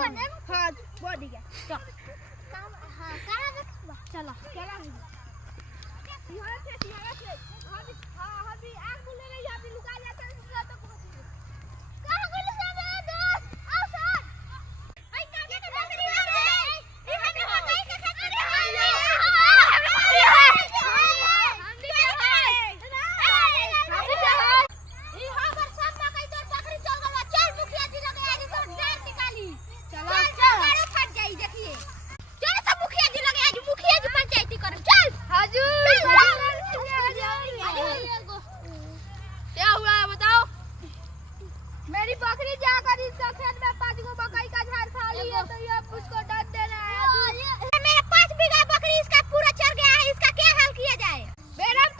हाँ बहुत ठीक है। चलो मेरी बकरी जाकर इस खेत में 5 गो मकई का झाड़ खा लिया तो ये उसको डांट दे रहा है। मेरे 5 बीघा बकरी इसका पूरा चढ़ गया है, इसका क्या हाल किया जाए? मैडम